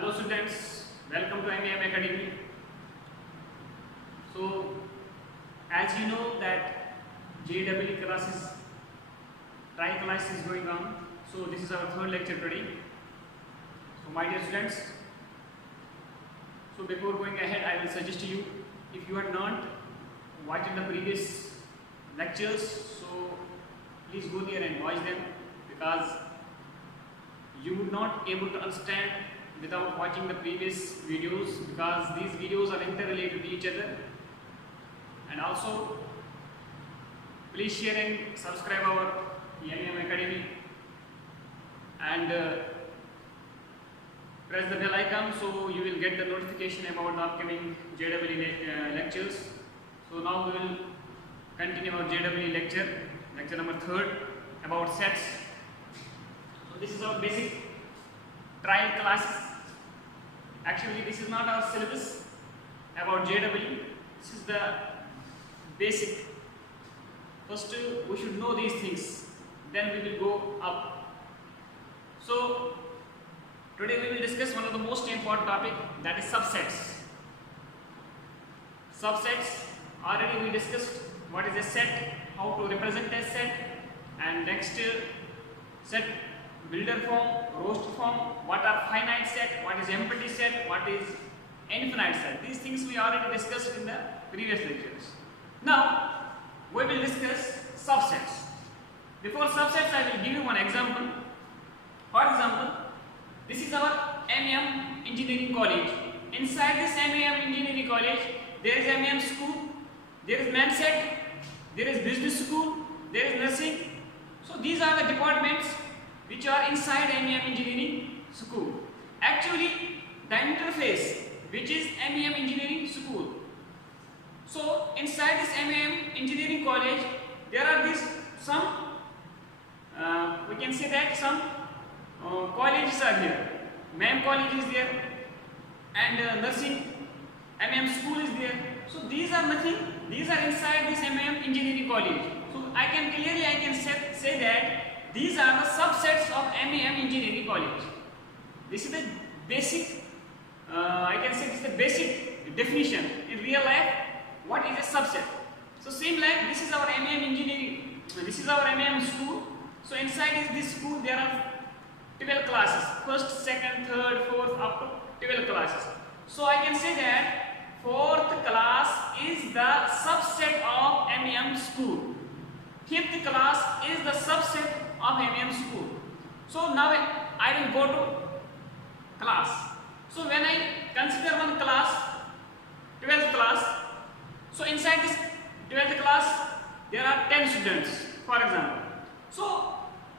Hello students, welcome to MEM Academy. So as you know that JEE classes, trial class is going on. So this is our third lecture today. So my dear students, so before going ahead I will suggest to you, if you are not watching the previous lectures, so please go there and watch them, because you would not able to understand without watching the previous videos, because these videos are interrelated to each other. And also please share and subscribe our MEM Academy, and press the bell icon so you will get the notification about the upcoming JEE lectures. So now we will continue our JEE lecture number 3rd about sets. So this is our basic trial classes. Actually this is not our syllabus about JEE, this is the basic. First we should know these things, then we will go up. So today we will discuss one of the most important topic, that is subsets. Subsets, already we discussed what is a set, how to represent a set, and next set builder form, roast form, what are finite set, what is empty set, what is infinite set. These things we already discussed in the previous lectures. Now we will discuss subsets. Before subsets I will give you one example. For example, this is our MEM Engineering College. Inside this MEM Engineering College there is MEM school, there is MenSet, there is business school, there is nursing. So these are the departments which are inside MEM Engineering School. Actually the interface which is MEM Engineering School. So inside this MEM Engineering College there are these some we can say that some colleges are here. MEM college is there, and nursing MEM school is there. So these are nothing, these are inside this MEM Engineering College. So I can say that these are the subsets of MEM Engineering College. This is the basic, I can say this is the basic definition in real life what is a subset. So same like this is our MEM Engineering, this is our MEM school. So inside this school there are 12 classes, first, second, third, fourth, up to 12 classes. So I can say that 4th class is the subset of MEM school. 5th class is the subset of MEM school. So now I will go to class. So when I consider one class, 12th class, so inside this 12th class there are 10 students, for example. So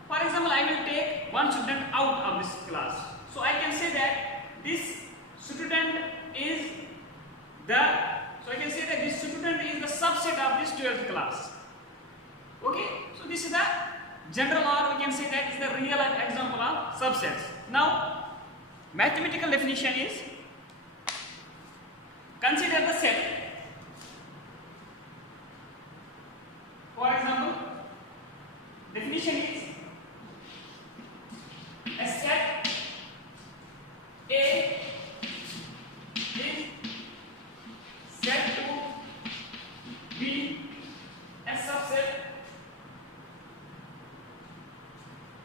for example I will take one student out of this class. So I can say that this student is this student is the subset of this 12th class. Okay, so this is the general, or we can say that is the real life example of subsets. Now mathematical definition is, consider the set. For example, definition is a set A is set to be a subset.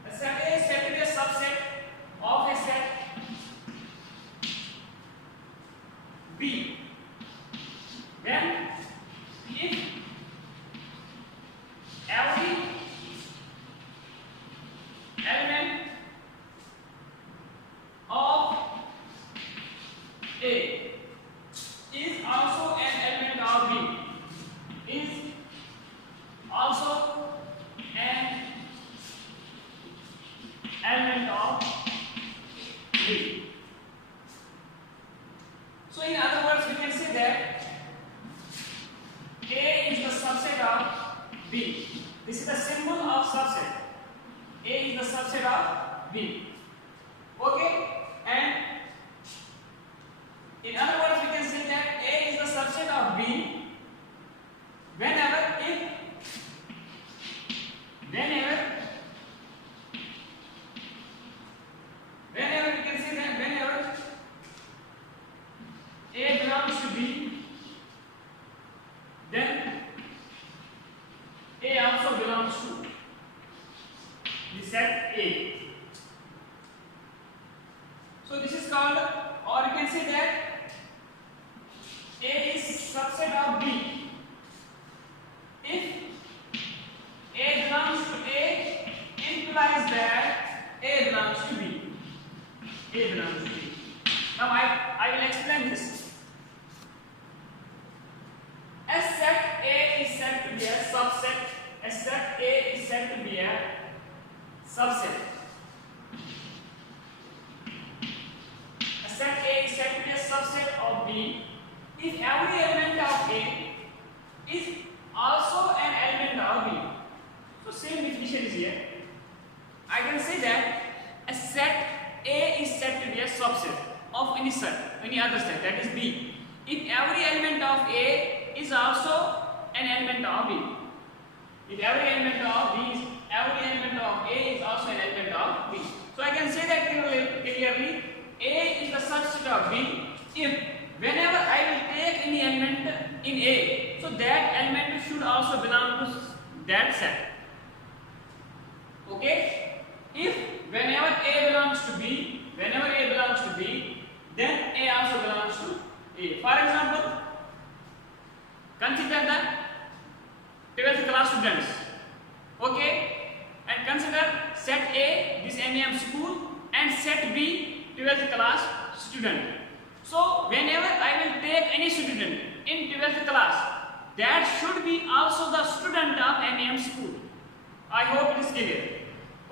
A set A is said to be a subset of a set B when if every element of A is also an element of B, is also an element of B. So in other words we can say that A is the subset of B. This is the symbol of subset. A is the subset of B. Okay, and in other words we can say that A is the subset of B whenever we can say that whenever the set A. So this is called, or you can say that A is subset of B. If A belongs to A, implies that A belongs to B. A belongs to B. Now I will explain this. As set A is said to be a subset. As set A is said to be a subset. A set A is said to be a subset of B if every element of A is also an element of B. So same definition is here. I can say that a set A is said to be a subset of any set, any other set, that is B, if every element of A is also an element of B. If every element of B is, every element of A is also an element of B. So I can say that clearly A is the subset of B if whenever I will take any element in A, so that element should also belong to that set. Okay? If whenever A belongs to B, then A also belongs to A. For example, consider the 12th class students. Okay? And consider set A, this MEM school, and set B, 12th class student. So whenever I will take any student in 12th class, that should be also the student of MEM school. I hope it is clear.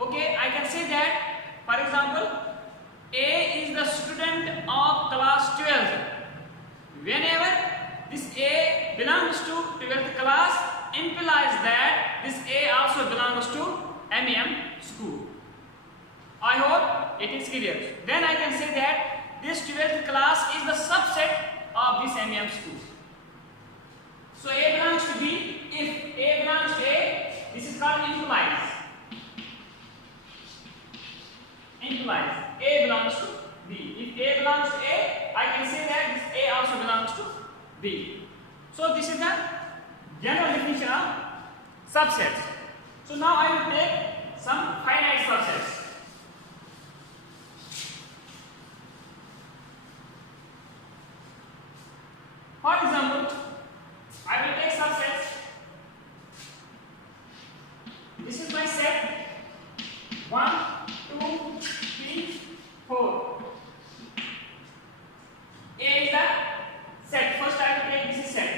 Okay, I can say that, for example, A is the student of class 12. Whenever this A belongs to 12th class, implies that this A also belongs to MEM school. I hope it is clear. Then I can say that this 12th class is the subset of this MEM school. So A belongs to B. If A belongs to A, this is called implies. Implies A belongs to B. If A belongs to A, I can say that this A also belongs to B. So this is the general definition of subsets. So now I will take some finite subsets. For example, I will take subsets. This is my set 1, 2, 3, 4. A is the set. First I will take this is set.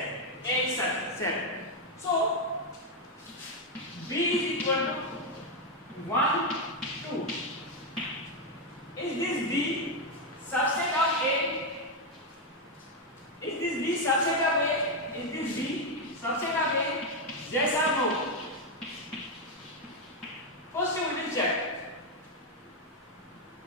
A is set. So B is equal to 1, 2. Is this B subset of A? Is this B subset of A? Is this B subset of A? Yes or no? First we will check.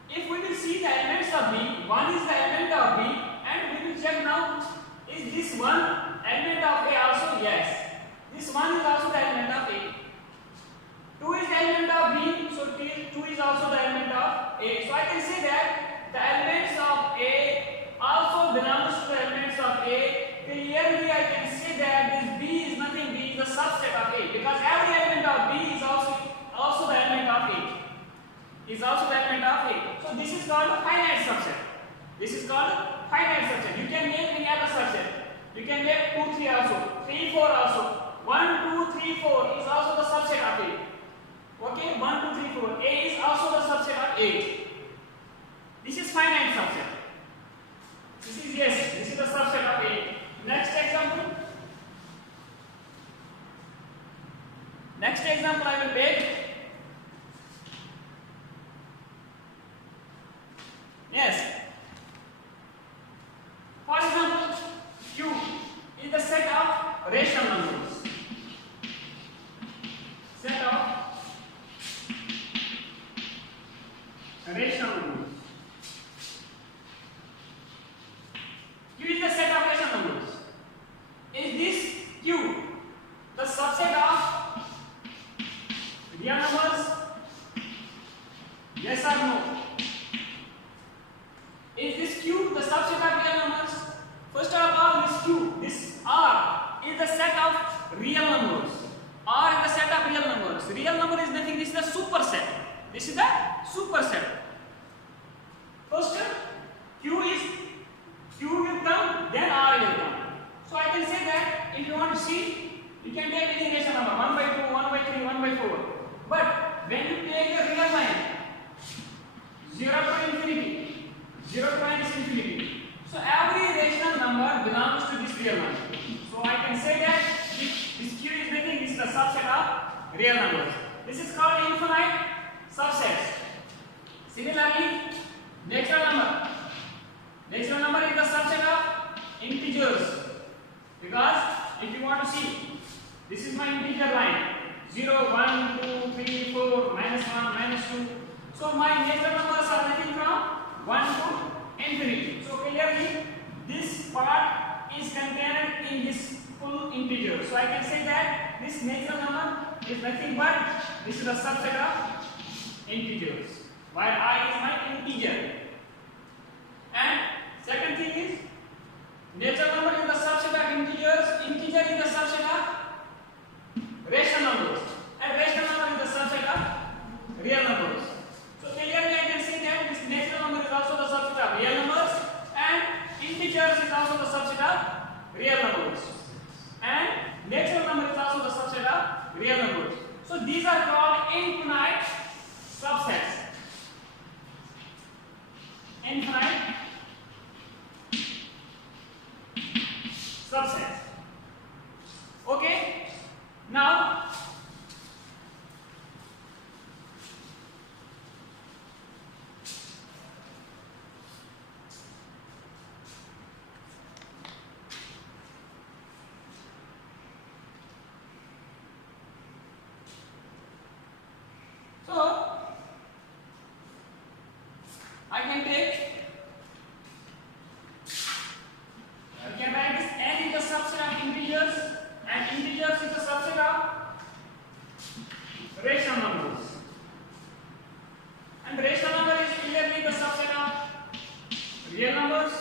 If we will see the elements of B, 1 is the element of B, and we will check now, is this one element of A also? Yes. This one is also the element of A. 2 is the element of B, so 2 is also the element of A. So I can say that the elements of A also belongs to the elements of A. Clearly I can say that this B is nothing, B is the subset of A, because every element of B is also the element of A. Is also the element of A. So this is called a finite subset. This is called a finite subset. You can make any other subset. You can make 2, 3 also, 3, 4 also. 1, 2, 3, 4 is also the subset of A. Okay, 1, 2, 3, 4. A is also the subset of A. This is finite subset. This is yes, this is the subset of A. Next example. Next example I will take. Yes. For example, Q is the set of rational numbers. Set of rational numbers. Q is the set of rational numbers. Is this Q the subset of real numbers? Yes or no? Is this Q the subset of real numbers? First of all, this Q, this R is the set of real numbers. R is the set of real numbers. Real number is nothing, this is the superset. real number. So I can say that this Q is nothing, this is the subset of real numbers. This is called infinite subsets. Similarly, natural number. Natural number is the subset of integers. Because if you want to see, this is my integer line. 0, 1, 2, 3, 4, minus 1, minus 2. So my natural numbers are nothing from 1 to infinity. So clearly, this part is contained in this full integer. So I can say that this natural number is nothing but this is the subset of integers, while I is my integer. And second thing is, natural number is the subset of integers, integer is the subset of rational numbers, and rational number is the subset of real numbers. So clearly I can say that this natural number is also the subset of real numbers, and integers is also the subset of real numbers, and natural number is also the subset of real numbers. So these are called infinite subsets. Infinite subsets. Okay. Now, I can take, I can write this n is the subset of integers, and integers is the subset of rational numbers, and rational number is clearly the subset of real numbers,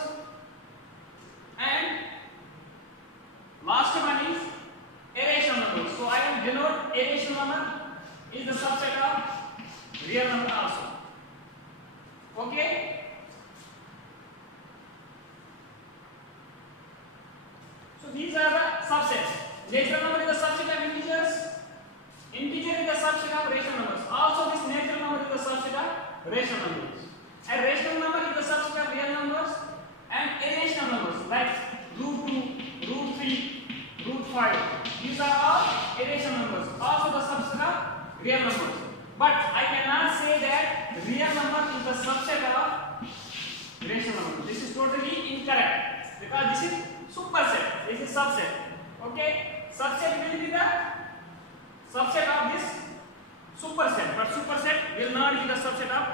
and last one is irrational numbers. So I will denote irrational number is the subset of real number also. Okay. So these are the subsets. Natural number is the subset of integers. Integer is the subset of rational numbers. Also, this natural number is the subset of rational numbers. And rational number is the subset of real numbers and irrational numbers like root 2, root 3, root 5. These are all irrational numbers. Also, the subset of real numbers. But I cannot say that real number is the subset of rational number. This is totally incorrect because this is superset. This is subset. Okay, subset will be the subset of this superset, but superset will not be the subset of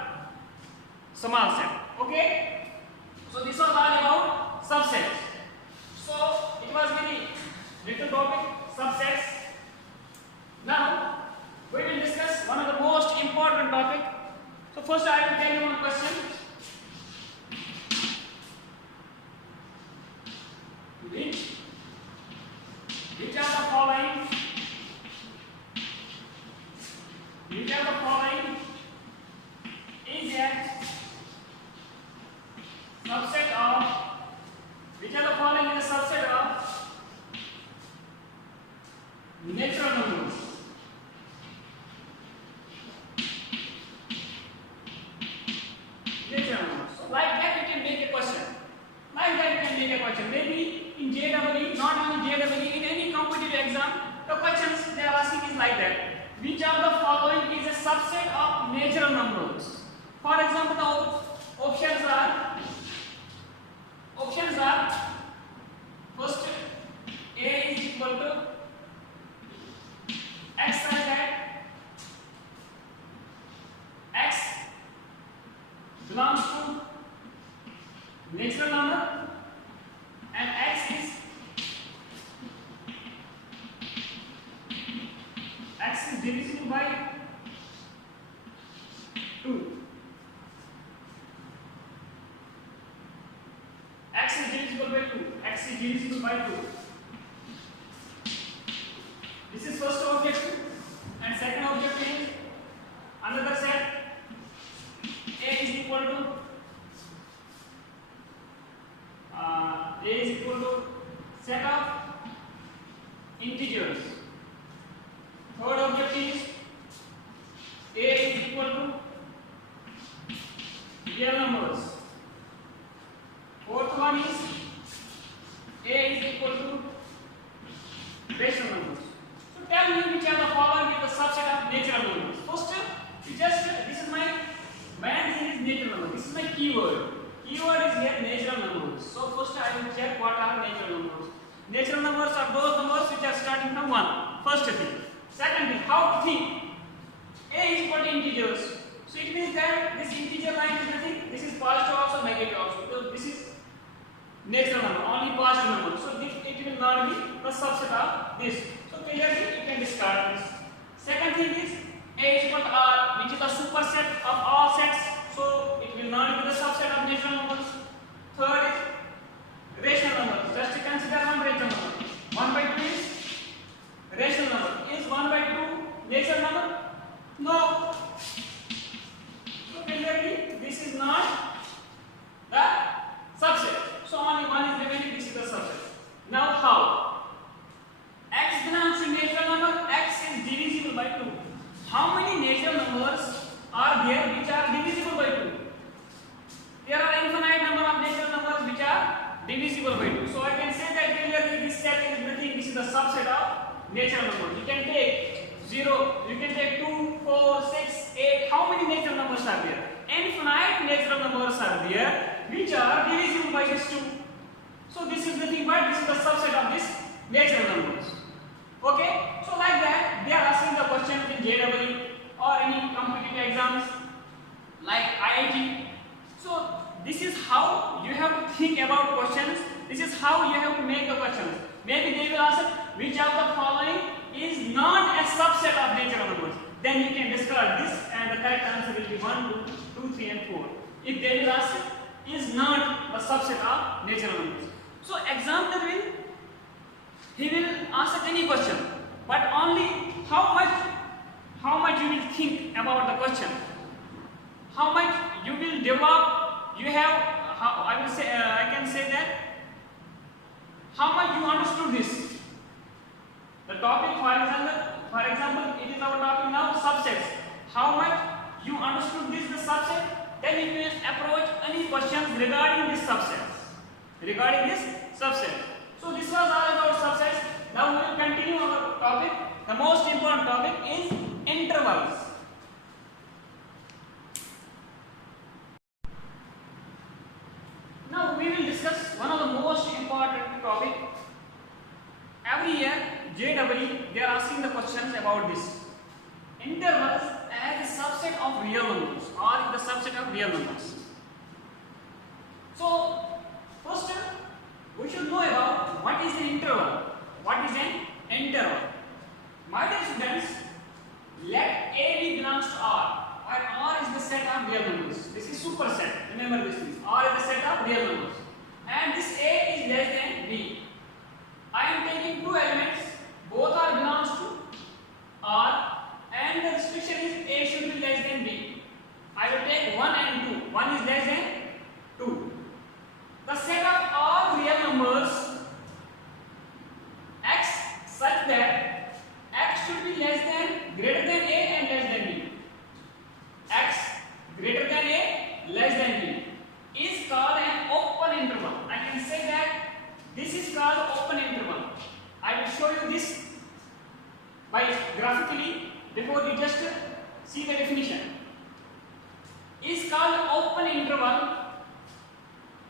small set. Okay, so this was all about subsets. So it was very little topic, subsets. Now we will discuss one of the most important topic. So first I will tell you one question. Which of the following is a subset of natural numbers? So like that you can make a question. Maybe in JEE, not only JEE, in any competitive exam, the questions they are asking is like that. Which of the following is a subset of natural numbers? For example, the options are first a is equal to x such that x belongs to natural number and x is divisible by 2. X is divisible by 2. This is first objective, and second objective is another set. A is equal to set of integers. Third objective is A is equal to real numbers. Fourth one is A is equal to this is my keyword. Keyword is here natural numbers. So first I will check what are natural numbers. Natural numbers are those numbers which are starting from 1. First thing. Second thing, how to think. A is equal to integers. So it means that this integer line is nothing. This is positive also, negative also. So this is natural number, only positive number. So it will not be the subset of this. So clearly you can discard this. Second thing is A is equal to R, which is a superset of all sets. So it will not be the subset of natural numbers. Third is rational numbers. Just consider one rational number. 1 by 2 is rational number. Is 1 by 2 natural number? No. So clearly this is not the subset. So only one is remaining. This is the subset. Now how? X belongs to natural number. X is divisible by 2. How many natural numbers are there which are divisible by 2? There are infinite number of natural numbers which are divisible by 2. So I can say that clearly this set is nothing. This is the subset of natural numbers. You can take 0, you can take 2, 4, 6, 8. How many natural numbers are there? Infinite natural numbers are there which are divisible by this 2. So this is nothing but this is the subset of this natural numbers. Okay? So like that, they are asking the questions in JEE or any competitive exams like IIT. So this is how you have to think about questions. This is how you have to make the questions. Maybe they will ask which of the following is not a subset of natural numbers. Then you can discard this and the correct answer will be 1, 2, 2, 3 and 4. If they will ask is not a subset of natural numbers. So examiner he will ask any question, but only how much you will think about the question, how much you will develop. You have I can say that how much you understood this. The topic, for example, it is our topic now, subsets. How much you understood this the subset, then you can approach any questions regarding this subset. So this was all about subsets. Now we will continue our topic. The most important topic is intervals. Now we will discuss one of the most important topic. Every year JEE they are asking the questions about this. Intervals as a subset of real numbers or the subset of real numbers. So first we should know about what is an interval. What is an interval? My dear students, let AB belongs to R, where R is the set of real numbers. This is superset. Remember this please. R is the set of real numbers. And this A is less than B. I am taking two elements. Both are belongs to R, and the restriction is A should be less than B. I will take 1 and 2. 1 is less than 2. The set of all real numbers X such that X should be less than, greater than A and less than B. X greater than A, less than B is called an open interval. I can say that this is called open interval. I will show you this by graphically before you just see the definition. Is called open interval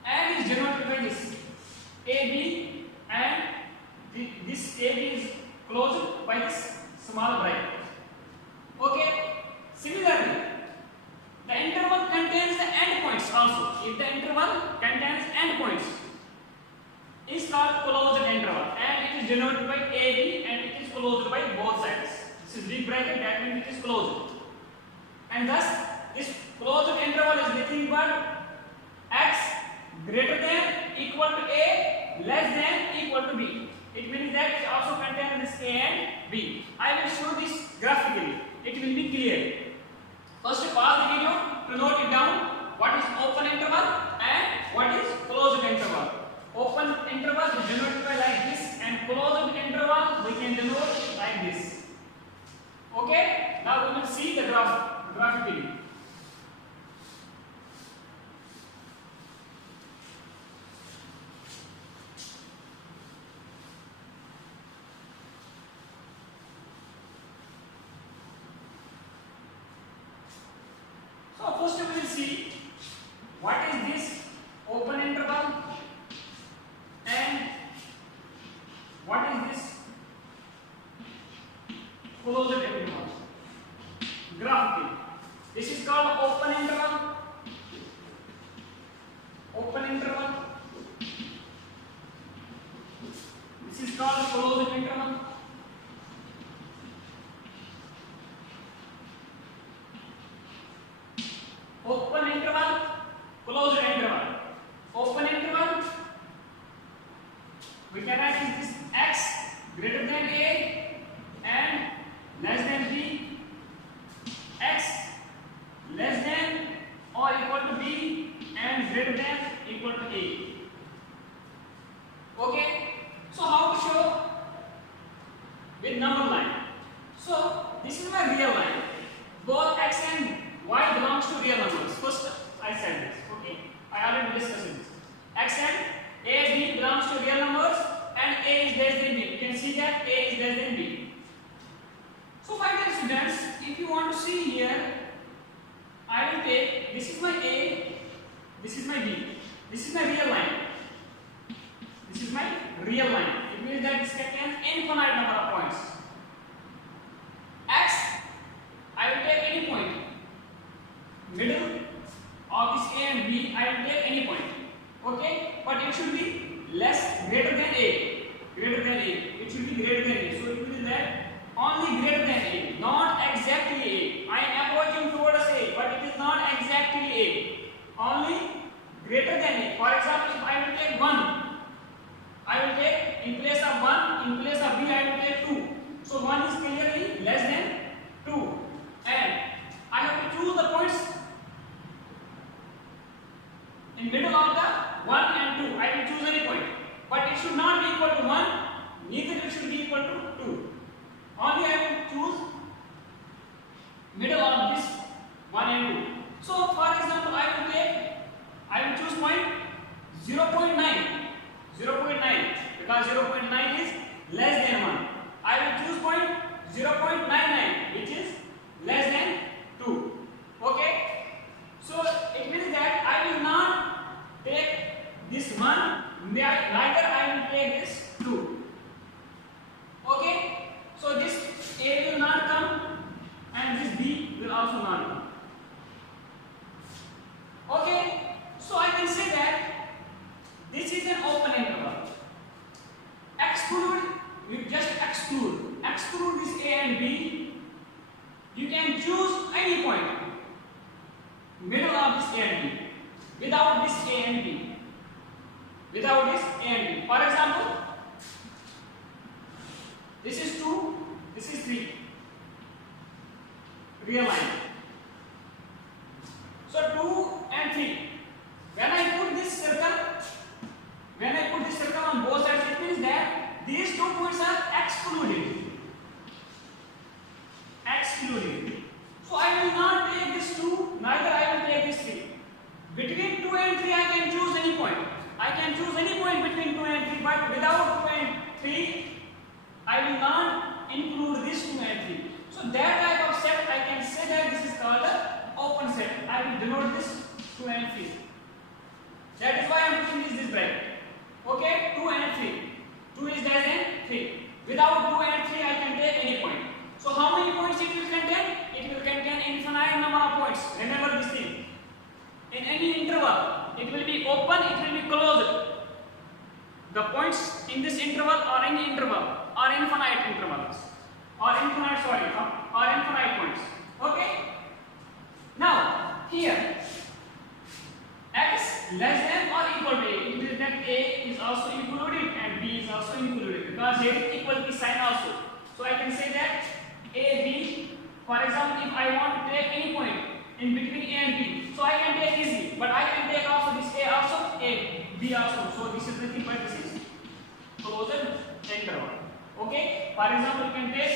and is denoted by this AB, and this AB is closed by this small bracket. Okay. Similarly, the interval contains the endpoints also. If the interval contains endpoints, is called closed interval, and it is denoted by AB and it is closed by both sides. This is big bracket, that means it is closed. And thus, this closed interval is nothing but X greater than equal to A, less than equal to B. It means that it also contains this A and B. I will show this graphically. It will be clear. First, pause the video to note it down. What is open interval and what is closed interval? Open interval is denoted by like this, and closed interval we can denote like this. Okay? Now we will see the graphically. So first we will see what is this open interval and what is this closed interval? Graphically, this is called open interval. Open interval. This is called closed interval. Open interval, closed interval. Open interval, we can write is this x greater than a and less than b, x less than or equal to b and greater than equal to a. Okay, so how to show with number line? So this is my real line. Both x and y belongs to real numbers. First I said this. Okay, I already discussed this. X and a, b belongs to real numbers and a is less than b. You can see that a is less than b. So my dear students, if you want to see here, I will take, this is my a, this is my b, this is my real line. This is my real line. It means that this contains infinite number of points. X, I will take any point. Middle of this a and b, I will take any point. Okay, but it should be less, greater than a. Greater than a. It should be greater than a. So it means that only greater than a, not exactly a. I am approaching towards a, but it is not exactly a. Only greater than a. For example, if I will take 1, I will take in place of 1, in place of b, I will take 2. So 1 is clearly less than 2. And I have to choose the points in middle of the 1 and 2. I will choose any point. But it should not be equal to 1, neither it should be equal to 2. Only I will choose middle of this 1 and 2. So for example, I will choose point 0.9. 0.9 because 0.9 is less than 1. I will choose point 0.99 which is less than 2. Okay? So it means that I will not take this 1, neither I will take this 2. Okay? So this a will not come and this b will also not come. Okay? So I can say that this is an open interval. Exclude, you just exclude this a and b. You can choose any point middle of this a and b without this a and b. Without this a and b. For example, this is 2, this is 3. Real line. So 2 and 3. When I put this circle on both sides, it means that these 2 points are excluded. So I will not take this 2, neither I will take this 3. Between 2 and 3 I can choose any point. I can choose any point between 2 and 3, but without 2 and 3 I will not include this 2 and 3. So that type of set I can say that this is called an open set. I will denote this 2 and 3. That is why I am putting this bracket. Okay, 2 and 3. 2 is less than 3. Without 2 and 3 I can take any point. So how many points it will contain? It will contain infinite number of points. Remember this thing. In any interval, it will be open, it will be closed. The points in this interval or any interval are infinite intervals. Or infinite points. Okay? Now, here, x less than or equal to a. It means that a is also included and b is also included because here is equality sign also. So I can say that a, b. For example, if I want to take any point in between a and b, so I can take easily. But I can take also this a also, a, b also. So this is nothing but this is closed interval. Okay? For example, you can take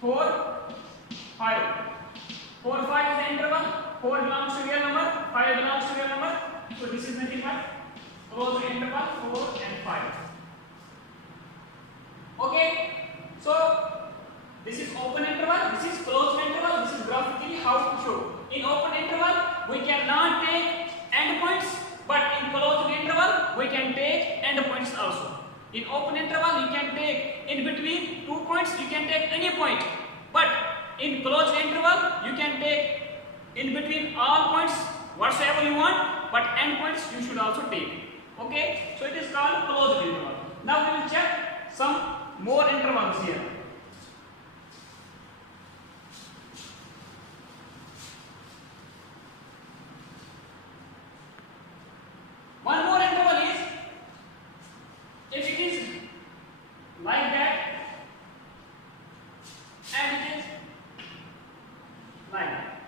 4, 5. 4, 5 is the interval. 4 belongs to real number, 5 belongs to real number. So this is nothing but closed interval 4 and 5. Okay? So this is open interval, this is closed interval, this is graphically how to show. In open interval, we cannot take endpoints, but in closed interval we can take endpoints also. In open interval you can take in between 2 points, you can take any point, but in closed interval you can take in between all points whatsoever you want, but endpoints you should also take. Okay, so it is called closed interval. Now we will check some more intervals here. One more interval is, if it is like that and it is like that,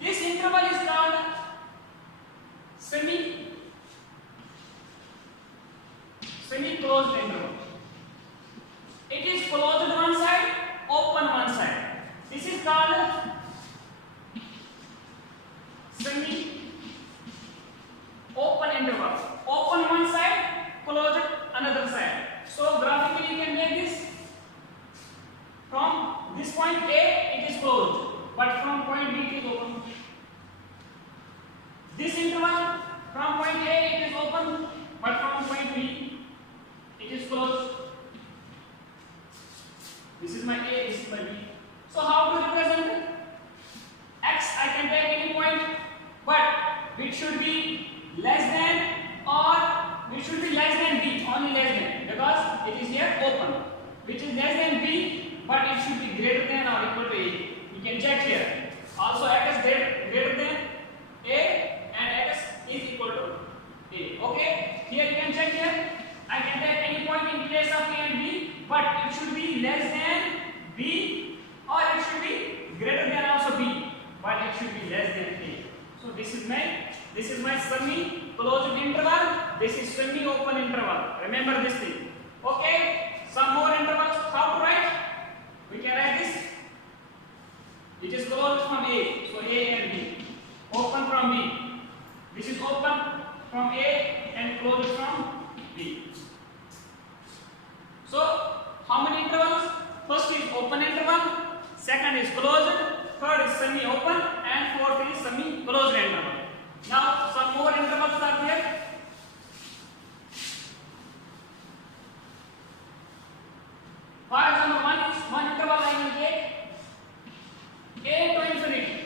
this interval is called semi-closed interval. It is closed one side, open one side. This is called semi-open interval. Open one side, closed another side. So graphically you can make this. From this point A it is closed, but from point B it is open. This interval from point A it is open, but from point B it is closed. This is my A, this is my B. So how to represent X? I can take any point, but it should be less than, or it should be less than B, only less than, because it is here open. Which is less than B, but it should be greater than or equal to A. You can check here. Also X is greater than A and X is equal to A. Okay, here you can check here. I can take any point in place of A and B, but it should be less than B, or it should be greater than also B, but it should be less than A. So this is my semi-closed interval. This is semi-open interval. Remember this thing. Okay. Some more intervals. How to write? We can write this. It is closed from A, so A and B. Open from B. This is open from A and closed from B. So how many intervals? First is open interval, second is closed, third is semi-open, and fourth is semi-closed interval. Now some more intervals are there. For example, one interval I will take A to infinity.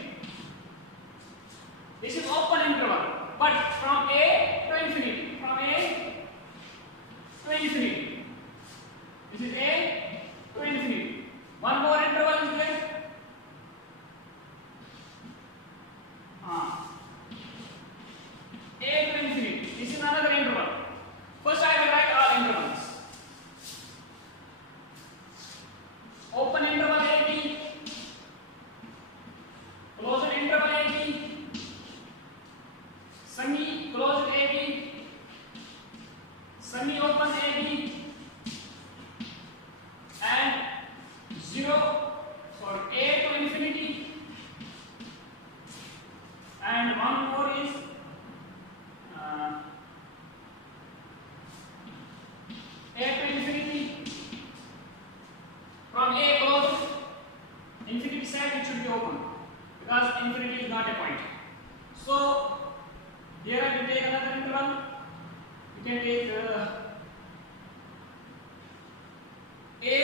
This is open interval, but from A to infinity. From A to infinity. This is A to infinity. One more interval is there. A to infinity. This is another interval. First I will write all intervals. Open interval AB, closed interval AB, semi-closed AB, semi-open AB, and A to infinity, and one more is A to infinity. From A closed, infinity side it should be open, because infinity is not a point. So here I will take another interval. You can take A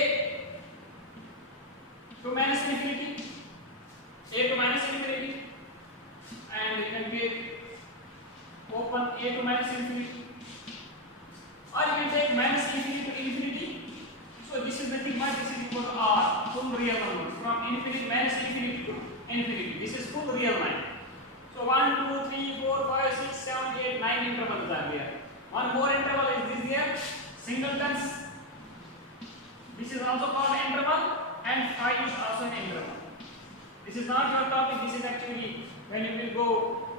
to minus infinity, A to minus infinity, and you can take open A to minus infinity, or you can take minus infinity to infinity. So this is nothing but this is equal to R, full real number, from infinity minus infinity to infinity. This is full real line. So 1, 2, 3, 4, 5, 6, 7, 8, 9 intervals are there. One more interval is this here, singletons. This is also called interval, and 5 is also an interval. This is not your topic, this is actually when you will go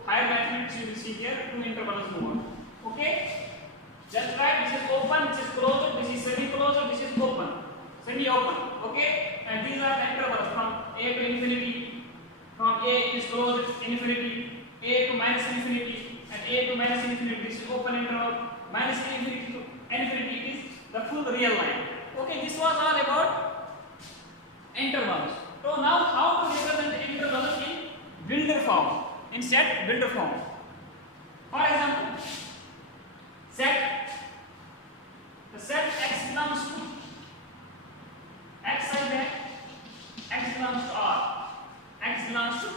higher mathematics you will see here 2 intervals more. Okay? Just write this is open, this is closed, this is semi-closed, this is open, semi-open. Okay? And these are the intervals from A to infinity. From A is closed, infinity, A to minus infinity, and A to minus infinity. This is open interval. Minus infinity to infinity is the full real line. Okay? This was all about intervals. So now how to represent the intervals in Wilder form? in set builder form. For example, set the set x belongs to x is there, x belongs to r, x belongs to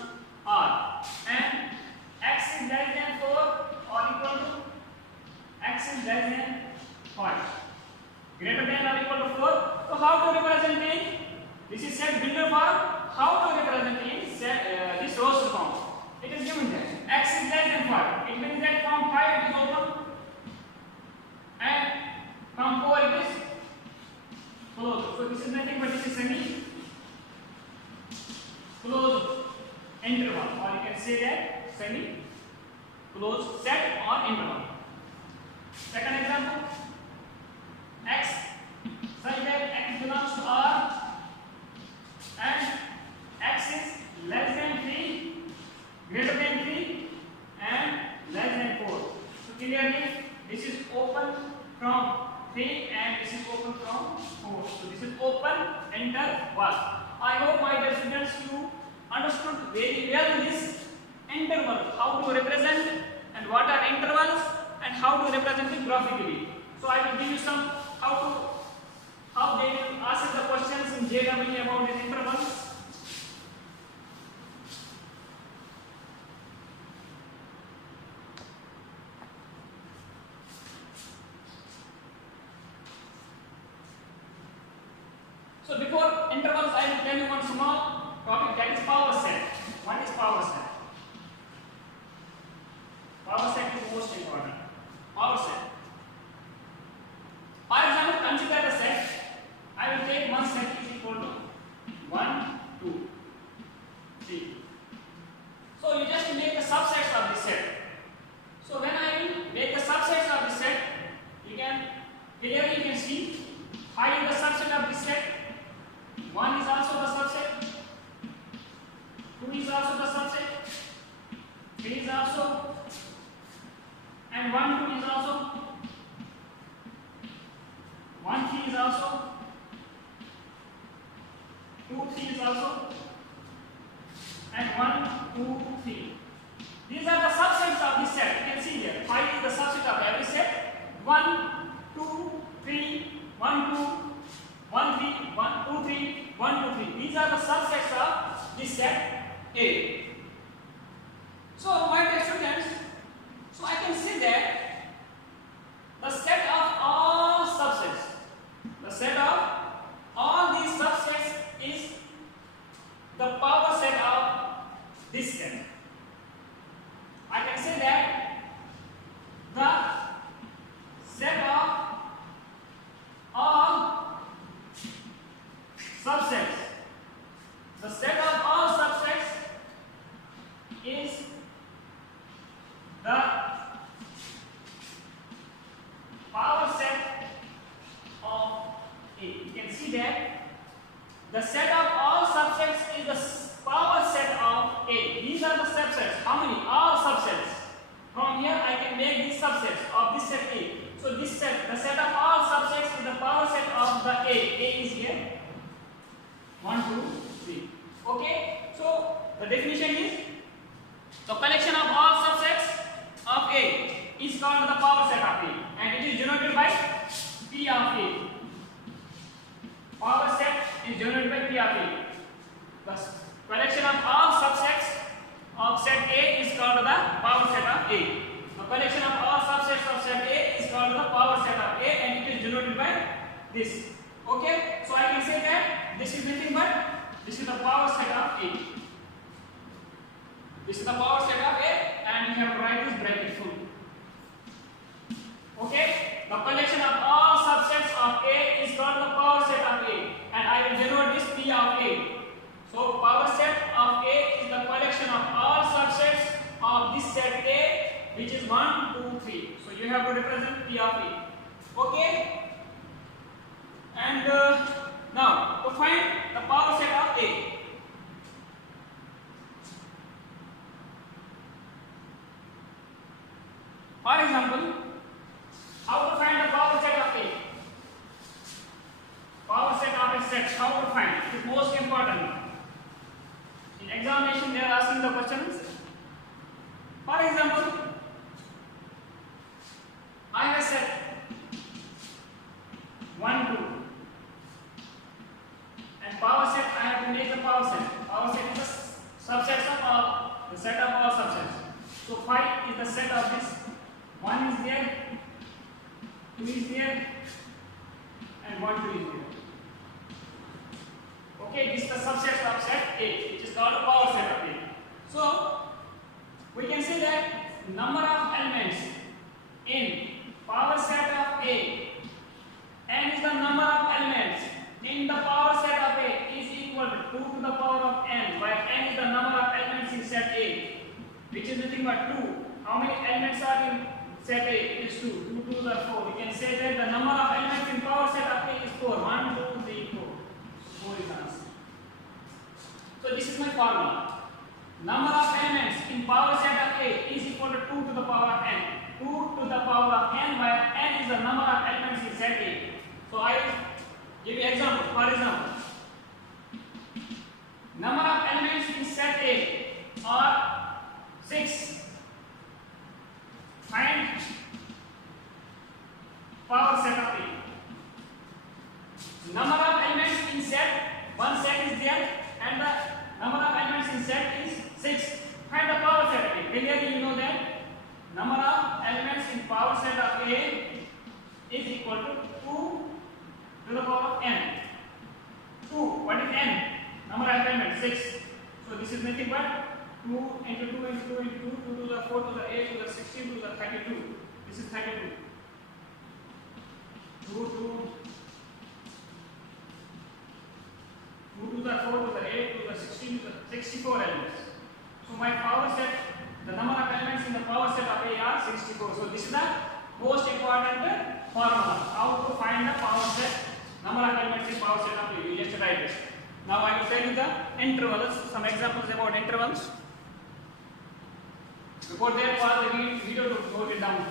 r, and x is less than 4 or equal to x is less than 5, greater than or equal to 4. So how to represent in this is set builder form? How to represent in set, this roster form? It is given there x is less than 5. It means that from 5 it is open and from 4 it is closed. So this is nothing but this is semi closed interval, or you can say that semi closed set or interval. Second example, x such that x belongs to r and x is less than 3, greater than 3 and less than 4. So clearly this is open from 3 and this is open from 4. So this is open interval. I hope my dear students you understood very well this interval, how to represent and what are intervals and how to represent it graphically. So I will give you some how they will ask the questions in JEE about these intervals. So before intervals, I will tell you one small topic, that is power set. What is power set? Power set is most important. Power set. For example, consider the set. I will take one set is equal to 1, 2, 3. So you just make the subsets of the set. So when I will make the subsets of the set, you can clearly see 5 is the subset of the set. 1 is also the subset, 2 is also the subset, 3 is also, and 1, 2 is also, 1, 3 is also, 2, 3 is also, and 1, 2, 3. These are the subsets of this set. You can see here, 5 is the subset of every set. 1, 2, 3, 1, 2, 1, 3, 1, 2, 3, 1, 2, 3. These are the subsets of this set A. So, my dear students, so I can say that the set of all subsets, the set of all these subsets is the power set of this set. I can say that the set of all subsets, the set of all subsets is the power set of A. You can see that the set of all subsets is the power set of A. These are the subsets. How many? All subsets. From here I can make these subsets of this set A. So this set, the set of all subsets is the power set of the A. A is here. 1, 2, 3. Okay. So the definition is the collection of all subsets of A is called the power set of A, and it is denoted by P of A. Power set is denoted by P of A. The collection of all subsets of set A is called the power set of A. The collection of all subsets of set A is called the power set of A, and it is denoted by this. Okay, so I can say that this is nothing but this is the power set of A. This is the power set of A, and we have to write this bracket full. Okay, the collection of all subsets of A is called the power set of A, and I will denote this P of A. So power set of A is the collection of all subsets of this set A, which is 1, 2, 3. So you have to represent P of A. Okay. And now to find the power set of A. For example, how to find the power set of A? Power set of a set, how to find? It is most important. In examination they are asking the questions. For example, I have set 1, 2, and power set. I have to make the power set. Power set is the subsets of all, the set of all subsets. So 5 is the set of this. 1 is there, 2 is there, and 1, 2 is there. Okay, this is the subset of set A, which is called a power set of A. So we can say that number of elements in power set of A, n is the number of elements in the power set of A, is equal to 2 to the power of n, where n is the number of elements in set A, which is nothing but 2. How many elements are in set A? It is 2. 2 2s are 4. We can say that the number of elements in power set of A is 4. 1, 2, 3, 4. 4 is the answer. So this is my formula. Number of elements in power set of A is equal to 2 to the power of n. 2 to the power of n, where n is the number of elements in set A. So I will give you example. For example, number of elements in set A are 6. Find power set of A. Number of elements in set, one set is there, and the number of elements in set is 6. Find the power set of A. Clearly you know that number of elements in power set of A is equal to 2 to the power of n. 2, what is n? Number of elements, 6. So this is nothing but 2 into 2 into 2 into 2, 2 to the 4 to the 8 to the 16 to the 32. This is 32. 2 to the 4 to the 8 to the 16 to the 64 elements. So my power set, the number of elements in the power set of A are 64. So this is the most important formula. How to find the power set, number of elements in power set of A. You just write this. Now I will tell you the intervals, some examples about intervals. Before that, pause the video to note it down.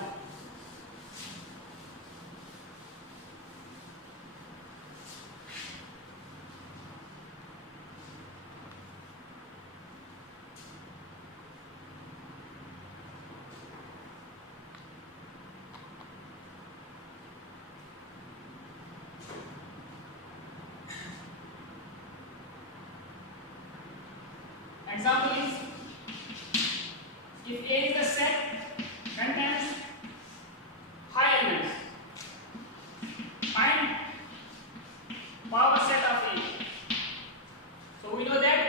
Example is, if A is the set contains 5 elements, find power set of A. So we know that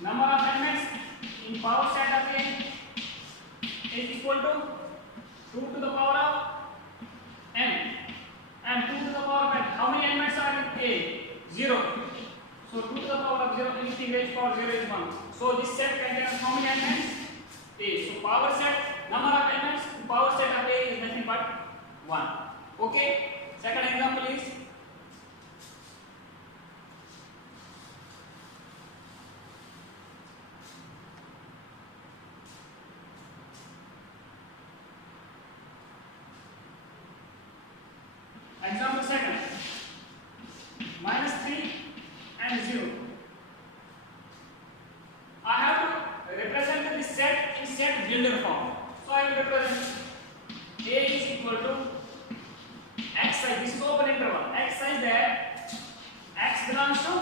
number of elements in power set of A is equal to 2 to the power of n, and 2 to the power of n. How many elements are in A? 0. So 2 to the power of 0, anything raised power 0 is 1. So this set contains how many elements? A. So power set, number of elements in power set of A is nothing but 1. Okay. Second example is, example second, -3 and 0. I have to represent this set in set builder form. So I will represent A is equal to xi. This is open interval. Xi is that x belongs to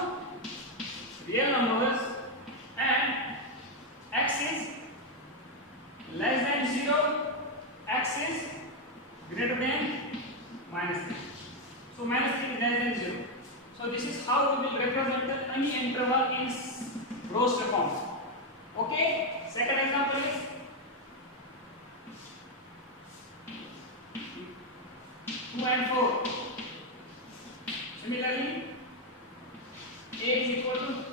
real numbers and x is less than 0, x is greater than -3. So -3 is less than 0. So this is how we will represent any interval in roster form. Okay. Second example is, two and 4. Similarly, A is equal to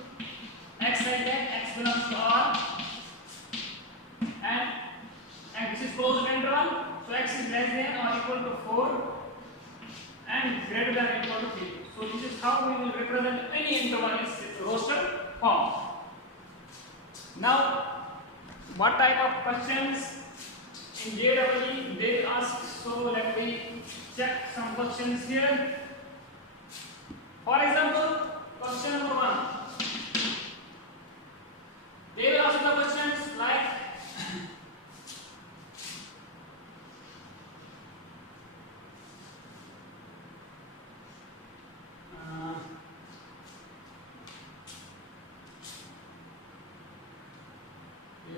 x like that, x belongs to R, and this is closed interval. So x is less than or equal to 4 and greater than or equal to 3. So this is how we will represent any interval in roster form. Now, what type of questions in JEE they ask? So let me check some questions here. For example, question number 1. They will ask the questions like,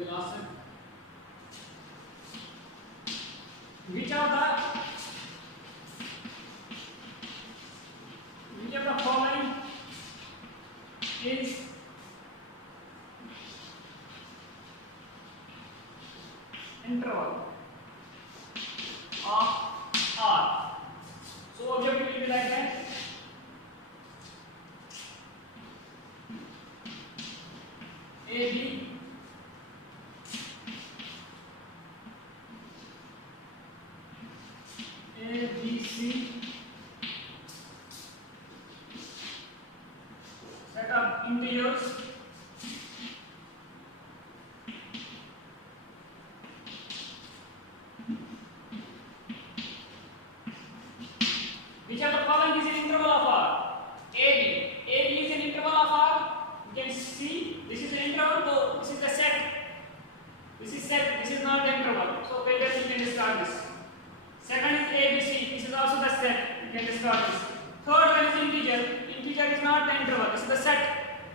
will ask which of the following is interval of R. So objective will be like that. A, B, A, B, C, set of integers which of the following is an interval of R? AB. AB is an interval of R. You can see this is an interval, so this is the set. This is set, this is not the interval. So better you can discard this. Second is ABC, this is also the set. You can discard this. Third one is integer. Integer is not the interval, this is the set.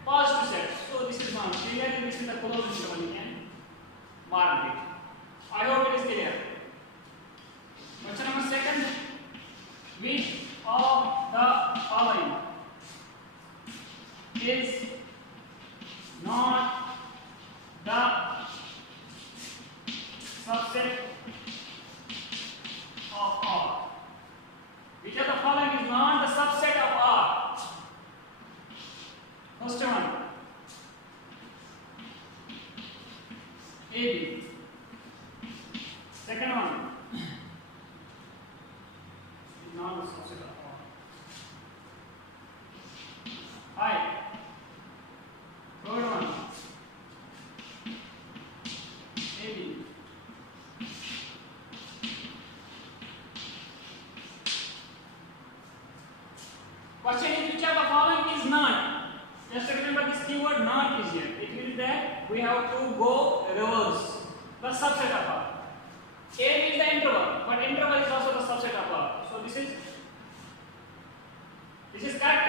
Positive set. So this is one. Clearly this is the closed interval. You can mark it. I hope it is clear. Question number second. Which of the following is not the subset of R? Which of the following is not the subset of R? First one, AB. Second one, not the subset of R. I. Third one, AB. Question is which of the following is not? Just remember this keyword not is here. It means that we have to go reverse. The subset of R. A is the interval, but interval is also the subset of R. So this is correct,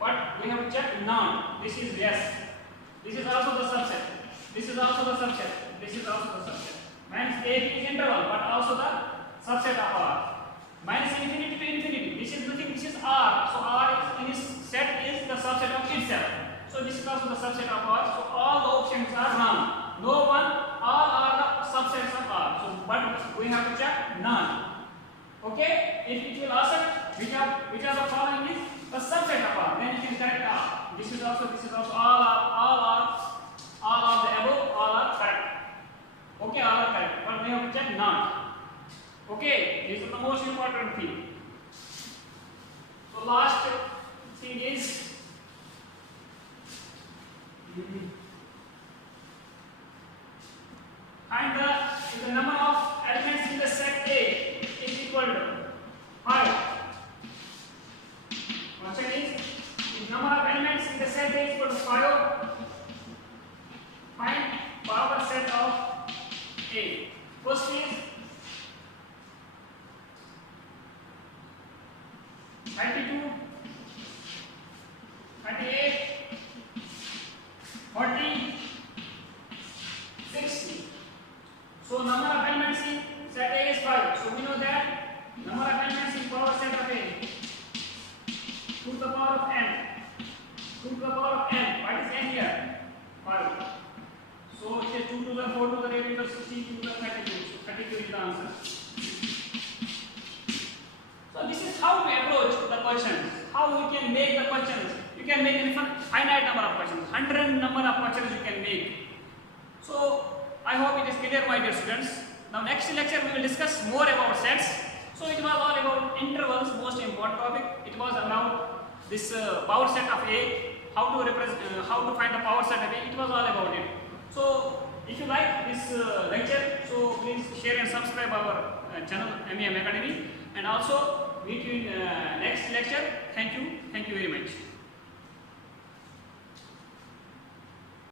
but we have to check not. This is yes. This is also the subset. This is also the subset. This is also the subset. Minus A is interval, but also the subset of R. Minus infinity to infinity. This is nothing. This is R. So R is in this set is the subset of itself. So this is also the subset of R. So all the options are none. No one. All are the subsets of R. So but we have to check none. Okay? If it will ask which of the following is the subset of R, then it is correct R. This is also all of the above, all are correct. Okay, all are correct. But we have to check none. Okay, this is the most important thing. So last thing is find the number of elements in the set A is equal to 5. Question is if number of elements in the set A is equal to 5, find power set of A. First is 32, 38, 40, 60. So number of elements in set A is 5. So we know that number of elements in power set of A 2 to the power of n. 2 to the power of n. What is n here? 5. So it is 2 to the 4 to the negative of 16 to the 32. So 32 is the answer. So this is how we approach the questions. How we can make the questions. You can make a finite number of questions. 100 number of questions you can make. So I hope it is clear, my dear students. Now next lecture we will discuss more about sets. So it was all about intervals, most important topic. It was about this power set of A, how to find the power set of A. It was all about it. So if you like this lecture, so please share and subscribe our channel MEM Academy, and also meet you in next lecture. Thank you very much.